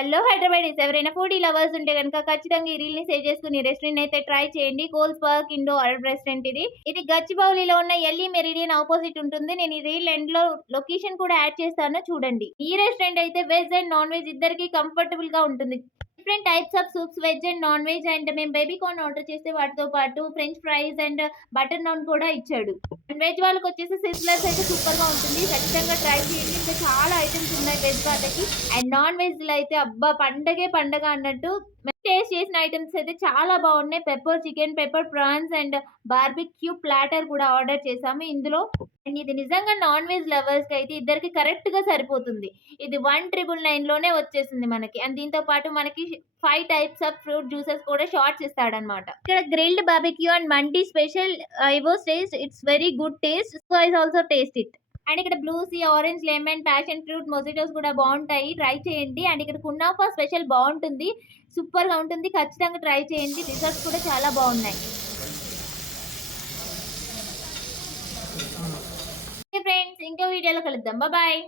Hello Hyderabadis ఎవరైనా foodie lovers ఉంటే గనుక ఖచ్చితంగా ఈ రీల్‌ని సేవ్ చేసుకొని రెస్టారెంట్ అయితే ట్రై చేయండి. కోల్స్ పార్క్ ఇండో అరబ్ రెస్టారెంట్ ఇది. ఇది గచ్చిబౌలిలో ఉన్న ఎల్లి మెరిడియన్ అపోజిట్ ఉంటుంది. నేను ఈ రీల్ ఎండ్‌లో లొకేషన్ కూడా యాడ్ చేస్తాను చూడండి. ఈ రెస్టారెంట్ అయితే వెజ్ అండ్ నాన్ వెజ్ ఇద్దరికీ కంఫర్టబుల్‌గా ఉంటుంది. Different types of soups veg and non veg and మేము బేబీ కార్న్ ఆర్డర్ చేస్తే వాటితో పాటు French fries and butter non కూడా ఇచ్చాడు. అండ్ వెజ్ వాళ్ళకొచ్చేసి సిజ్లర్స్ అయితే సూపర్‌గా ఉంటుంది. ఖచ్చితంగా ట్రై చేయండి. ఇంకా చాలా ఐటెమ్స్ ఉన్నాయి వెజ్ వాళ్ళకి. అండ్ నాన్ వెజ్‌లో అయితే అబ్బా! పండగే పండగ అన్నట్టు టేస్ట్ చేసిన ఐటెమ్స్ అయితే చాలా బాగున్నాయి. Pepper chicken, pepper prawns and barbecue platter కూడా ఆర్డర్ చేశాము ఇందులో. అండ్ ఇది నిజంగా నాన్ వెజ్ లవర్స్‌కి అయితే ఇద్దరికి కరెక్ట్‌గా సరిపోతుంది. ఇది 1999లోనే వచ్చేసింది మనకి. అండ్ దీంతో పాటు మనకి 5 టైప్స్ ఆఫ్ ఫ్రూట్ జ్యూసెస్ కూడా షార్ట్స్ ఇస్తాడన్నమాట. ఇక్కడ grilled barbecue and mandi special I was taste it's very good taste. So I also taste it. And ఇక్కడ blue sea, orange, lemon, passion fruit, mojitos కూడా బావుంటాయి. Try చేయండి. And ఇక్కడ kunafa special బావుంటుంది. సూపర్‌గా ఉంటుంది. ఖచ్చితంగా ట్రై చేయండి. రిజల్ట్స్ కూడా చాలా బావున్నాయి. ఓకే ఫ్రెండ్స్, ఇంకో వీడియోలో కలుద్దాం. బాయ్.